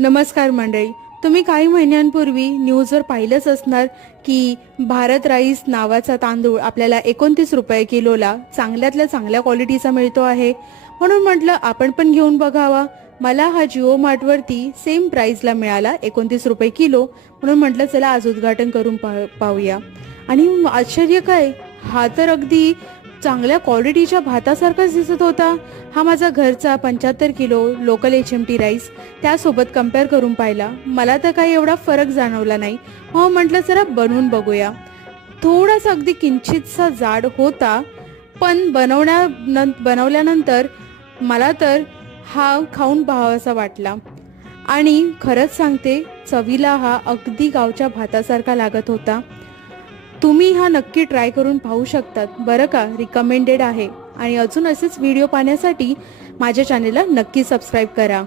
नमस्कार मंडळी. तुम्ही काही महिन्यांपूर्वी न्यूजवर पाहिलंच असणार की भारत राईस नावाचा तांदूळ आपल्याला 29 रुपये किलोला चांगल्यातल्या चांगल्या क्वालिटीचा मिळतो आहे. म्हणून म्हटलं आपण पण घेऊन बघावा. मला हा जिओ मार्टवरती सेम प्राइसला मिळाला 29 रुपये किलो. म्हणून म्हटलं चला आज उद्घाटन करून पाहूया. आणि आश्चर्य काय, हा तर अगदी चांगल्या क्वालिटीच्या भातासारखाच दिसत होता. हा माझा घरचा 75 किलो लोकल HMT राईस त्यासोबत कम्पेअर करून पाहिला. मला तर काही एवढा फरक जाणवला नाही. हो म्हटलं जरा बनवून बघूया. थोडासा अगदी किंचितसा जाड होता, पण बनवल्यानंतर मला तर हा खाऊन पाहावासा वाटला. आणि खरंच सांगते, चवीला हा अगदी गावच्या भातासारखा लागत होता. तुम्ही हा नक्की ट्राय करून पाहू शकतात बरं का. रिकमेंडेड आहे. आणि अजून असेच व्हिडिओ पाहण्यासाठी माझ्या चॅनेलला नक्की सबस्क्राईब करा.